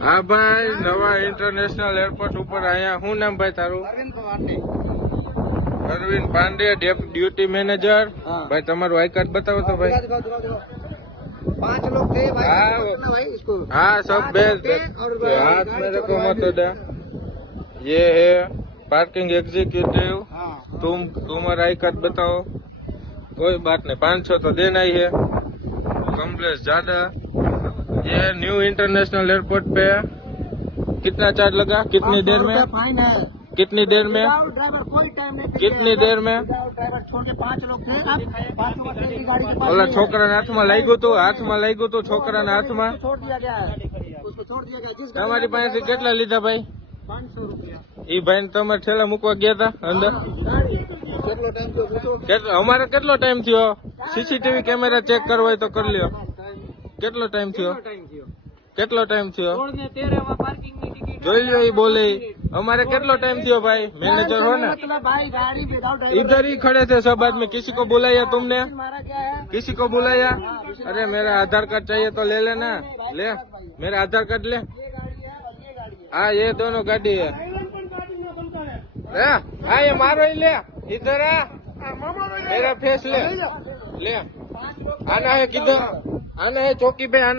હા ભાઈ નવા ઇન્ટરનેશનલ એરપોર્ટ ઉપર અહીંયા શું નામ ભાઈ તારું Arvind Pandey Arvind Pandey dep- duty manager हाँ। ભાઈ તમારું આઈ કાર્ડ બતાવો તો ભાઈ दिखाओ, दिखाओ, दिखाओ। पांच लोग थे भाई हाँ, इसको वो- पकड़ना भाई इसको हाँ सब पांच बेच लोग थे और ये हाथ गाड़ी मेरे को चलवा मत दी। दे ये है पार्किंग एग्जीक्यूटिव हाँ तुम तुम्हारा आई कार्ड बताओ कोई बात नहीं पाँच सौ तो देना ही है कम्प्लेक्स ज्यादा ये न्यू इंटरनेशनल एयरपोर्ट पे कितना चार्ज लगा कितनी देर में फाइन है कितनी देर में विदाउट ड्राइवर कोई टाइम नहीं कितनी देर में विदाउट ड्राइवर छोड़ के पांच लोग थे अब पांच लोग थे की गाड़ी के पास ઓલા नहीं है। છોકરાના હાથમાં લાગ્યું હતું હાથમાં લાગ્યું હતું છોકરાના હાથમાં छोड़ दिया गया है उसको छोड़ दिया गया जिस તમારી પાસેથી કેટલા લીધા ભાઈ पाँच सौ रुपया ઈ ભાઈ તમે ઠેલા મૂકવા ગયા હતા અંદર કેટલો ટાઈમ તો પૂછો કેટલો અમારે કેટલો ટાઈમ થયો સીસીટીવી કેમેરા ચેક કરવો હોય તો કરી લ્યો કેટલો ટાઈમ થયો ટાઈમ થયો કેટલો ટાઈમ થયો ને તેરમાં પાર્કિંગ ની ટિકિટ જોઈ લ્યો ઈ બોલે ઈ. અમારે કેટલો ટાઈમ થયો ભાઈ મેનેજર हो ना मतलब भाई गाड़ी विदाउट इधर ही खड़े थे सब आदमी किसी को बुलाया तुमने हमारा क्या है किसी को बुलाया अरे मेरा आधार कार्ड चाहिए तो ले लेना ले मेरा आधार कार्ड ले हाँ ये दोनों गाड़ी है ले, हाँ ये मारो ही ले इधर आ मेरा फेस ले ले આના એ કીધું આના એ ચોકી ભાઈ